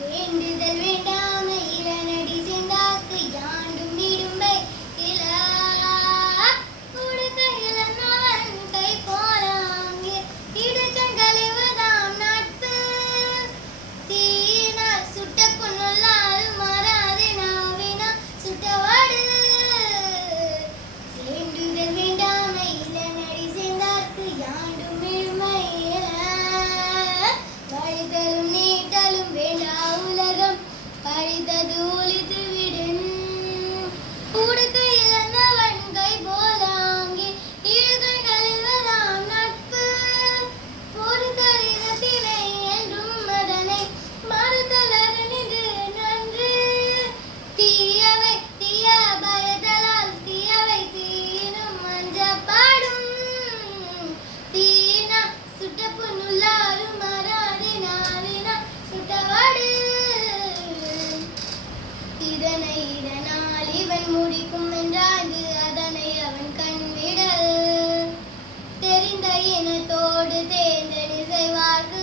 வேண்டுதல் வேண்டாமை இளநடி செந்தாக்கு யாண்டும் இடும்பை இலா உடுக்கையில் அவன் கை போலாங்கே இடுக்கண் கழிவுதாம் நட்பு தீயினால் சுட்ட புண்ணுள்ளாறு மாறாது நாவினா சுட்டவாடு வேண்டுதல் வேண்டாமை இளநடி செந்தாக்கு யாண்டும் இடும்பை இலா வழிதலும் நீட்டலும் வேண்டா உலகம் பழித்தது ஒழித்து விடும் உடுக்கையில் அந்தவன் கை போலாங்கே இழுகை கழிவதாம் நட்பு பொறுத்தல் இதத்தினை என்றும் அதனை மறுத்தலது நின்று நன்று தீயவை தீய பயத்தலால் தீயவை தீனும் மஞ்சப்பாடும் தீனா சுட்ட புண்ணுள்ளாறு மாறாதே நாவினா சுட்டவாடு இதனால் இவன் முடிக்கும் என்றாது அதனை அவன் கண்விடல் தெரிந்த இனத்தோடு தேர்ந்தெடு செய்வார்க்கு